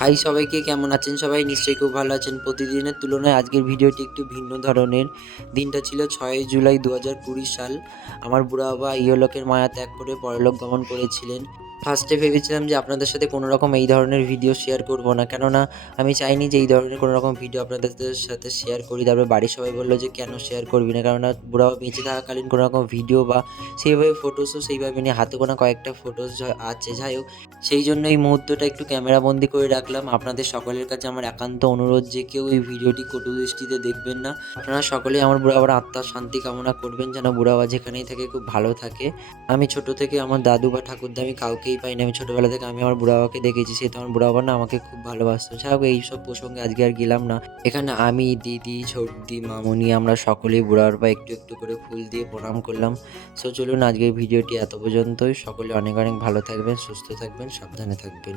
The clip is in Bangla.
হাই সবাইকে, কেমন আছেন সবাই? নিশ্চয়ই খুব ভালো আছেন। প্রতিদিনের তুলনায় আজকের ভিডিওটি একটু ভিন্ন ধরনের। দিনটা ছিল ৬ই জুলাই ২০২০ সাল। আমার বুড়া বাবা ইহলোকের মায়া ত্যাগ করে পরলোক গমন করেছিলেন। ফার্স্টে ভেবেছিলাম যে আপনাদের সাথে কোনো রকম এই ধরনের ভিডিও শেয়ার করব না, কেননা আমি চাইনি যে এই ধরনের কোনো রকম ভিডিও আপনাদের সাথে শেয়ার করি। তারপরে বাড়ির সবাই বললো যে কেন শেয়ার করবি না, কেননা বুড়া বাবা বেঁচে থাকাকালীন কোনো রকম ভিডিও বা সেইভাবে ফটোসও সেইভাবে নিয়ে হাতে গোনা কয়েকটা ফটোস আছে। যাই হোক, সেই জন্য এই মুহূর্তটা একটু ক্যামেরাবন্দি করে রাখলাম। আপনাদের সকলের কাছে আমার একান্ত অনুরোধ যে কেউ এই ভিডিওটি কটু দৃষ্টিতে দেখবেন না। আপনারা সকলেই আমার বুড়া বাবার আত্মার শান্তি কামনা করবেন, যেন বুড়া বাবা যেখানেই থাকে খুব ভালো থাকে। আমি ছোট থেকে আমার দাদু বা ঠাকুরদা আমি কাউকেই পাইনি। আমি ছোটবেলা থেকে আমি আমার বুড়া বাবাকে দেখেছি, সেহেতু আমার বুড়া বাবা না আমাকে খুব ভালোবাসতো। যাই হোক, এইসব প্রসঙ্গে আজকে আর গেলাম না। এখানে আমি, দিদি, ছোটদি, মামুনি আমরা সকলেই বুড়া বাবা একটু একটু করে ফুল দিয়ে প্রণাম করলাম। সো চলুন, আজকের ভিডিওটি এত পর্যন্তই। সকলে অনেক অনেক ভালো থাকবেন, সুস্থ থাকবেন, সাবধানে থাকবেন।